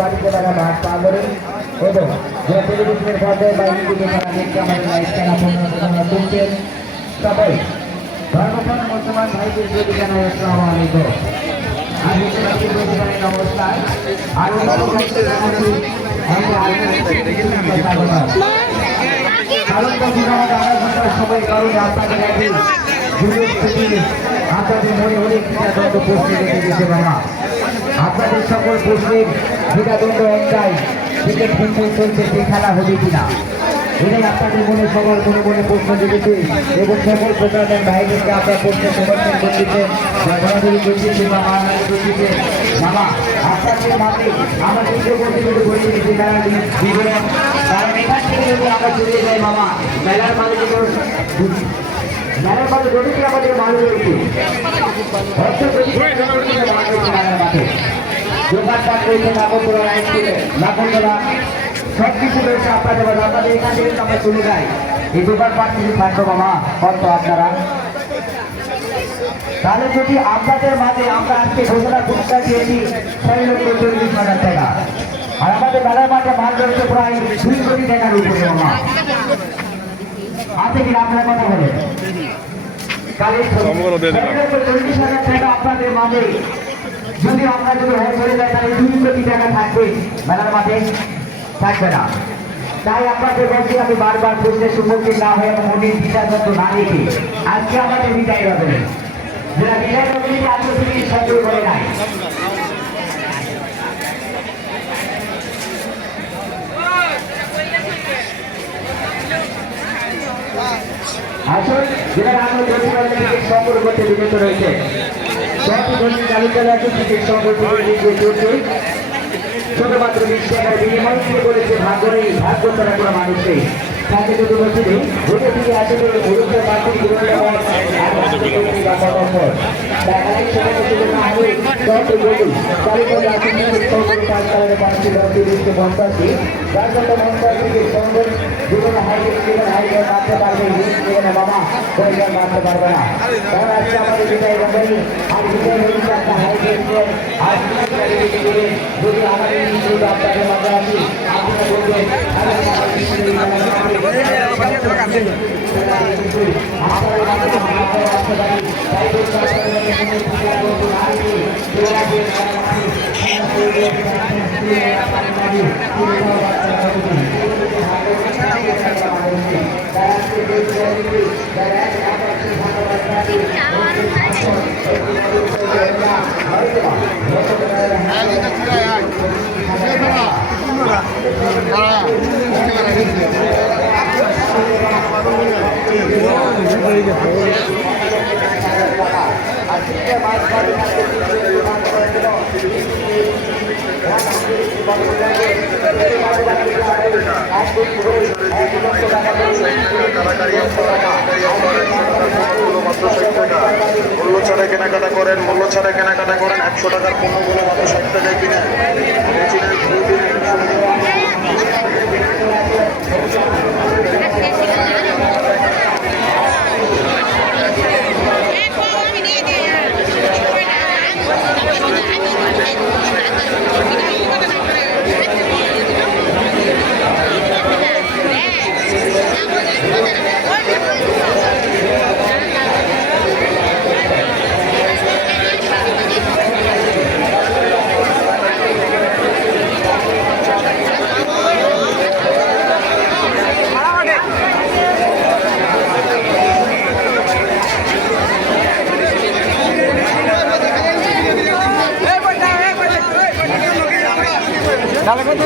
বাড়িতে লাগা ভাগ পা করেন এবং যে টেলিভিশনের পর্দায় বা ইউটিউবে দেখতে আমাদের লাইভ চ্যানেল তুলছেন সবাই ধর্মপ্রাণ মুসলমান ভাইদের যদি জানাই আসসালামু আলাইকুম। আমি জানাই নমস্কার। আর সবাই কারণ আপনাদের আপনাদের মনে অনেক দ্বিধাদ্বন্দ্ব প্রশ্ন রেখে দিয়েছে বাবা। আপনাদের সকল প্রশ্নের দ্বিধাদ্বন্দ্ব একটাই, ক্রিকেট কিন্তু চলছে সেই খেলা হবে কিনা, এটাই আপনাদের মনে সকল মনে প্রশ্ন রেখেছে এবং সকল প্রকারের ভাইদেরকে আপনার প্রশ্ন সমর্থন করতেছেন, ঘোরাঘুরি করতেছে বা মারামারি করতেছে বাবা। আপনাদের মাঝে আমাদের যে বলতে বলে দিয়েছে তারা বিবরণ, কারণ এখান থেকে যদি আমরা চলে যাই বাবা মেলার মাঝে মেলার মাঝে যদি আমাদের মাল রয়েছে মেলার মাঠে দোকানপাট রয়েছে, নাগরদোলা লাইট করে নাগরদোলা সব কিছু রয়েছে আপনাদের মাঝে। আপনাদের এখান থেকে আমরা চলে যাই এই দোকানপাট কিছু থাকবো বাবা কত আপনারা, তাহলে যদি আপনাদের মাঝে আমরা আজকে ঘোষণা পুরস্কার দিয়েছি 6,40,000 টাকা, আর আমাদের মেলার মাঠে মাল রয়েছে প্রায় 2 কোটি টাকার উপরে বাবা। আছে কিনা আপনার কথা বলেন? আপনাদের মাঝে যদি আমরা যদি চলে যাই তাহলে 2 কোটি টাকা থাকবে মেলার মাঠে, থাকবে না। তাই আপনাদের বলছি আমি বারবার প্রশ্নের সম্মুখীন না হয়ে এবং মনের দ্বিধাদ্বন্দ্ব না রেখে আজকে আমাদের বিদায় হবে, যারা বিদায় হবে আজকে তুমি সঞ্চয় করে নাই। আসুন যেটা আমরা টিকিট সংগ্রহ করতে বিরত রয়েছে, চালু চলে আছে টিকিট সংগ্রহ চলছে শুধুমাত্র 20 টাকার বিনিময় করেছে ভাগ্য তারা কোনো মানুষেই তাকে যদি বলছিলেন ঘুরে ফিরে আসলে ভবিষ্যৎ বাড়তি বাবা মারতে পারবে না, কারণ আজকে আমাদের বিদায় বন্ধনী আর বিদায় হয়েছে একটা হাইড্রেট আর যদি আমাদের আপনাদের মাঝে আসি আপনারা বলবেন মূল্য ছাড়া কেনাকাটা করেন, 100 টাকার পণ্যগুলো মাত্র 60 টাকায় কিনে ডালে কত